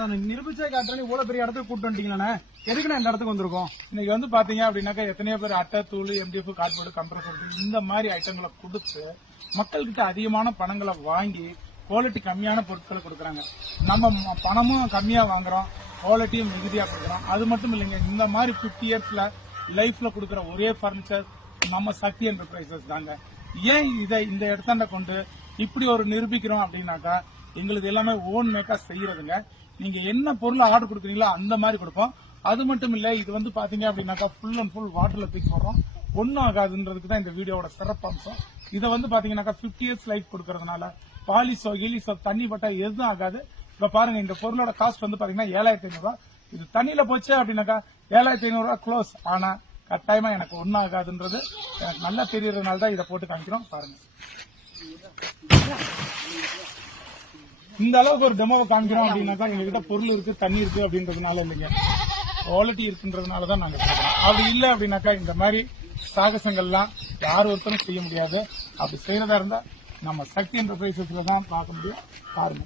நிரூபிச்சே காட்டுறேன். இவ்வளவு பெரிய இடத்துக்கு கூட்டு வந்துட்டீங்களே, எதுக்கு நான் இந்த இடத்துக்கு வந்திருக்கோம்? இன்னைக்கு வந்து பாத்தீங்க அப்படின்னாக்கா எத்தனையோ பேர் அட்டை, தூள், MDF, கார்ட்போர்டு, கம்ப்ரஸர் இந்த மாதிரி ஐட்டங்களை கொடுத்து மக்கள்கிட்ட அதிகமான பணங்களை வாங்கி குவாலிட்டி கம்மியான பொருட்களை கொடுக்கறாங்க. நம்ம பணமும் கம்மியா வாங்குறோம், குவாலிட்டியும் மிகுதியா கொடுக்கறோம். அது மட்டும் இல்லைங்க, இந்த மாதிரி 50 இயர்ஸ்ல லைஃப்ல கொடுக்கற ஒரே பர்னிச்சர் நம்ம சக்தி என்டர்பிரைசஸ் தாங்க. ஏன் இதை இந்த இடத்தாண்ட கொண்டு இப்படி ஒரு நிரூபிக்கிறோம் அப்படின்னாக்கா, எங்களுக்கு எல்லாமே ஓன் மேக்கா செய்யறதுங்க. நீங்க என்ன பொருள் ஆர்டர் கொடுக்குறீங்களோ அந்த மாதிரி கொடுப்போம். அது மட்டும் இல்ல, இது வந்து பாத்தீங்க அப்படின்னாக்கா ஃபுல் அண்ட் ஃபுல் வாட்டர்ல தூக்கி போடுறோம், ஒன்னும் ஆகாதுன்றதுக்கு தான் இந்த வீடியோட சிறப்பம்சம். இதை வந்து பாத்தீங்கன்னாக்கா 50 இயர்ஸ் லைஃப் கொடுக்கறதுனால பாலிசோ கீலிசோ தண்ணி பட்டா எதுவும் ஆகாது. இப்ப பாருங்க, இந்த பொருளோட காஸ்ட் வந்து பாத்தீங்கன்னா 7500 ரூபாய். இது தண்ணியில போச்சு அப்படின்னாக்கா 7500 ரூபாய் க்ளோஸ். ஆனா கட்டாயமா எனக்கு ஒன்னும் ஆகாதுன்றது எனக்கு நல்லா தெரியறதுனால தான் இதை போட்டு காமிக்கிறோம். பாருங்க, இந்த அளவுக்கு ஒரு டெமோவை காமிக்கிறோம் அப்படின்னாக்கா எங்ககிட்ட பொருள் இருக்கு, தண்ணி இருக்கு அப்படின்றதுனால இல்லைங்க, குவாலிட்டி இருக்குன்றதுனாலதான் நாங்க சொல்றோம். அப்படி இல்லை அப்படின்னாக்கா இந்த மாதிரி சாகசங்கள்லாம் யார் ஒருத்தரும் செய்ய முடியாது. அப்படி செய்யறதா இருந்தா நம்ம சக்தி என்டர்பிரைசஸ்ல தான் பார்க்க முடியும். பாருங்க.